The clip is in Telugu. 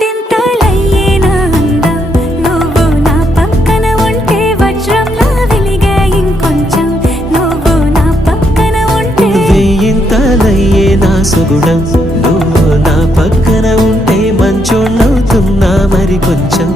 వందింతలయ్యేనా అందం నువ్వు నా పక్కన ఉంటే వజ్రంలా వెలిగే ఇంకొంచెం నువ్వు నా పక్కన ఉంటే వేయింతలయ్యేనా సుగుణం నువ్వు నా పక్కన ఉంటే మంచోళ్ళవుతున్నా మరి కొంచెం